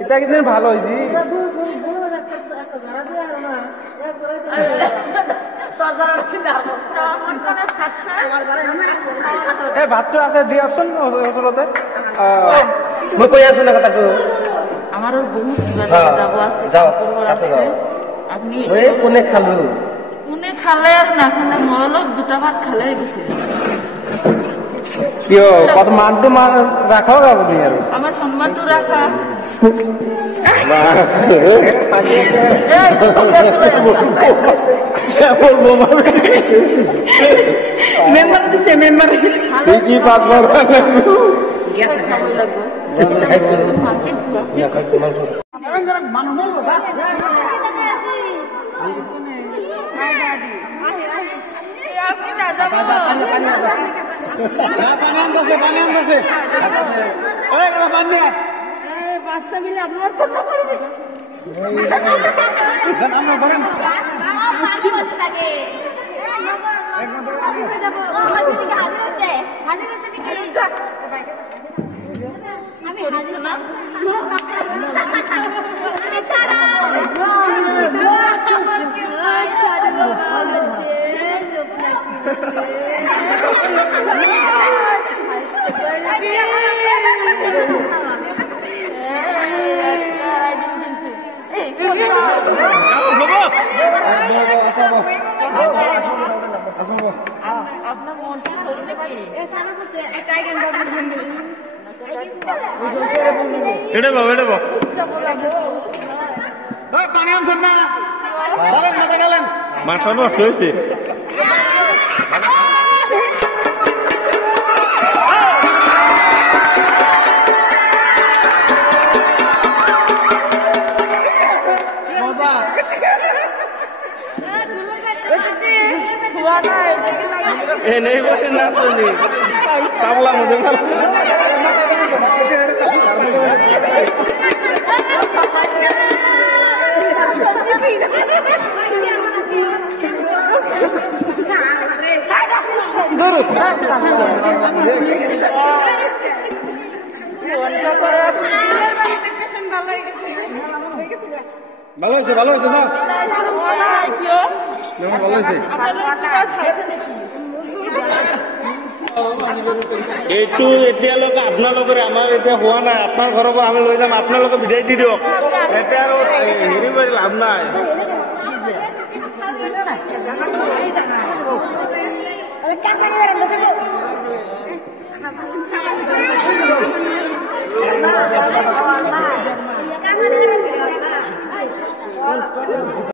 এটা কিদিন ভালো হয়েছি ভাতটো আছে দিয়কচোন ওচৰতে মই কৈ আছো না কথাটো আমাৰো বহুত কোনে খালো কোনে খালে আৰু নাখালে মই অলপ দুটা ভাত খালে গৈছে কিয় কত মানটো মান ৰাখক আপুনি আৰু আমাৰ সন্মানটো ৰাখা মেম্বাৰ দিছে মেম্বাৰ কি পাত গ্যাস খাব বাচ্চা মিলে আপনার মাথানো হয়েছে नहीं बोले ना तो नहीं ताबला मुझे ভালো হয়েছে ভালো হয়েছে স্যার ভালো হয়েছে এইটো এতিয়ালৈকে আপোনালোকে আমাৰ এতিয়া হোৱা নাই আপোনাৰ ঘৰৰ পৰা আমি লৈ যাম আপোনালোকে বিদায় দি দিয়ক এতিয়া আৰু হেৰি কৰি লাভ নাই